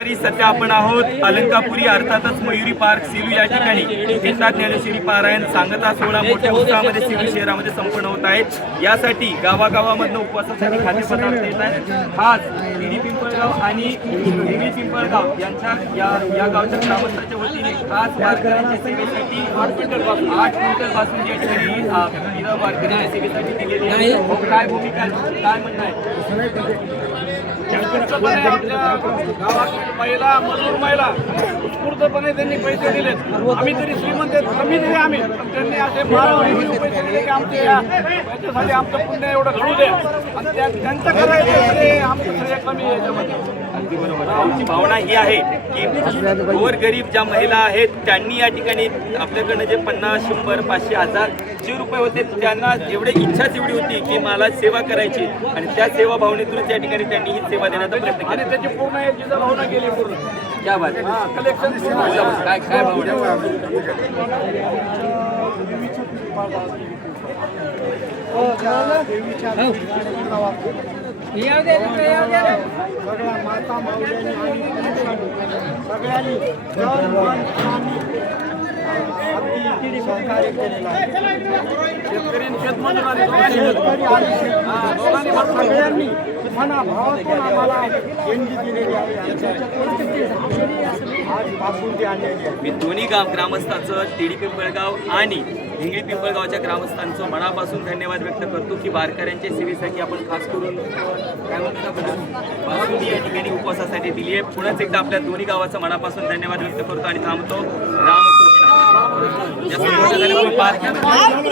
सध्या आपण आहोत अलंकापुरी अर्थातच मयुरी पार्क सेलू या ठिकाणी एकनाथ ज्ञानेश्वरी पारायण सांगता सोहळा मोठ्या उत्साहामध्ये सेलू शहरामध्ये संपन्न होत आहेत। यासाठी गावागावामधून उपवासासाठी खाद्यपदार्थ येत आहेत। खास पिढी पिंपळगाव आणि देवी पिंपळगाव यांच्या या गावच्या ग्रामस्थांच्या वतीने खास वारकऱ्यांच्या सेवेसाठी 8 क्विंटल बासुंदी या ठिकाणी वारकऱ्यांच्या सेवेसाठी दिलेली आहे। काय भूमिका काय म्हणणं आहे? महिला मजूर महिला उत्स्फूर्तपणे त्यांनी पैसे दिले। आम्ही तरी श्रीमंत कमी दिले आम्ही, पण त्यांनी असे पैसे दिले की आमचे याच्यासाठी आमचं पुण्य एवढं घडू द्या आणि त्यांचं करायचं आमचं श्रेय कमी आहे याच्यामध्ये। अगदी बरोबर। आमची भावना ही आहे की गोरगरीब ज्या महिला आहेत त्यांनी या ठिकाणी आपल्याकडनं जे 50, 100, 500, 1000 जे रुपये होते त्यांना एवढी इच्छाच एवढी होती की मला सेवा करायची आणि त्या सेवा भावनेतून त्या ठिकाणी त्यांनी ही सेवा देण्याचा प्रयत्न केला आणि त्याची पूर्ण याची भावना केली पूर्ण। क्या बात आहे। कलेक्शन काय काय भावना सगळ्या माता माऊल्यांनी सगळ्यांनी अगदी सहकार्य केलेलं आहे। शेतकऱ्यांनी सगळ्यांनी मना भावातून आम्हाला देणगी दिलेली आहे। आज बासुंदी आणलेली आहे। मी दोन्ही ग्रामस्थांचं टीडी पिंपळगाव आणि हिंगळी पिंपळगावच्या ग्रामस्थांचं मनापासून धन्यवाद व्यक्त करतो की वारकऱ्यांच्या सेवेसाठी आपण खास करून काय म्हणतात बासुंदी या ठिकाणी उपवासासाठी दिली आहे। पुन्हा एकदा आपल्या दोन्ही गावाचं मनापासून धन्यवाद व्यक्त करतो आणि थांबतो। रामकृष्ण।